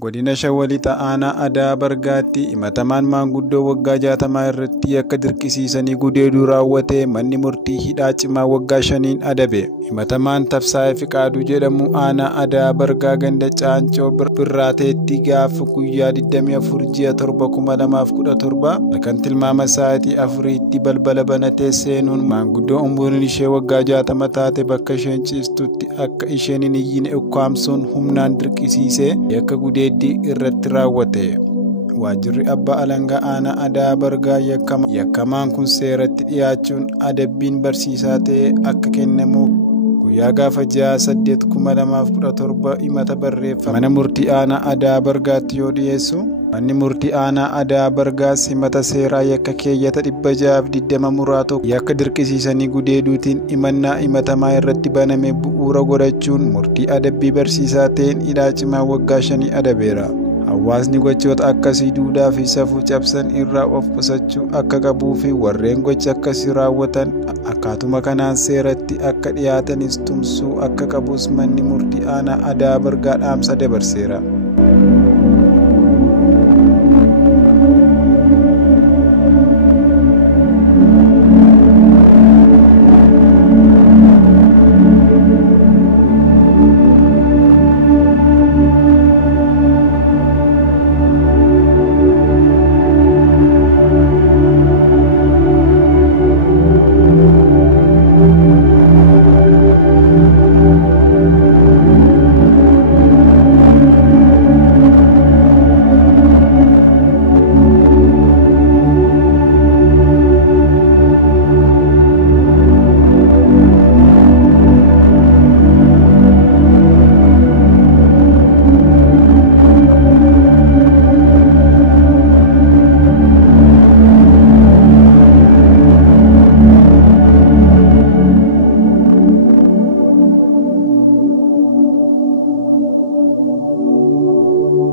Godina Shawaa Lixaa Aanaa Adaa Bargaatti himatamaan maanguddoo waggaa 60 irratti akka dirqisiisanii gudeeduu raawwate manni murtii hidhaa cimaa waggaa 5 adabe. Himatamaan Tabsaayee Fiqaaduu jedhamu Aanaa Adaa Bargaa ganda Caancoo Birraateetti gaafa guyyaa 24 ji'a 7 2017 halkan tilmaama sa'aatii 4tti balbala banatee seenuun maanguddoo umuriin ishee waggaa 60 taate bakka isheen ciistutti akka isheen hin iyyine ukkaamsuun humnaan dirqisiisee akka gudeeddii irratti raawwate. Waajjirri Abbaa Alangaa Aanaa Adaa Bargaa yakkamaan kun seeratti dhiyaachuun adabbiin barsiisaa ta'e akka kennamuuf guyyaa gaafa 6/8/2017 himata barreeffama mana murtii Aanaa Adaa Bargaatti yoo dhiyeessu, manni murtii Aanaa Adaa Bargaas himata seeraa yakka keeyyata 620 muraa tokko yakka dirqisiisanii gudeeduutiin himannaa himatamaa irratti baname bu'uura godhachuun murtii adabbii barsiisaa ta'een hidhaa cimaa waggaa 5 adabeera. Hawaasni gochoota akkasii duudhaa fi safuu cabsan irraa of qusachuu akka qabuu fi warreen gocha akkasii raawwatan akkaatuma kanaan seeratti akka dhiyaatanis tumsuu akka qabus manni murtii Aanaa Adaa Bargaa dhaamsa dabarseera.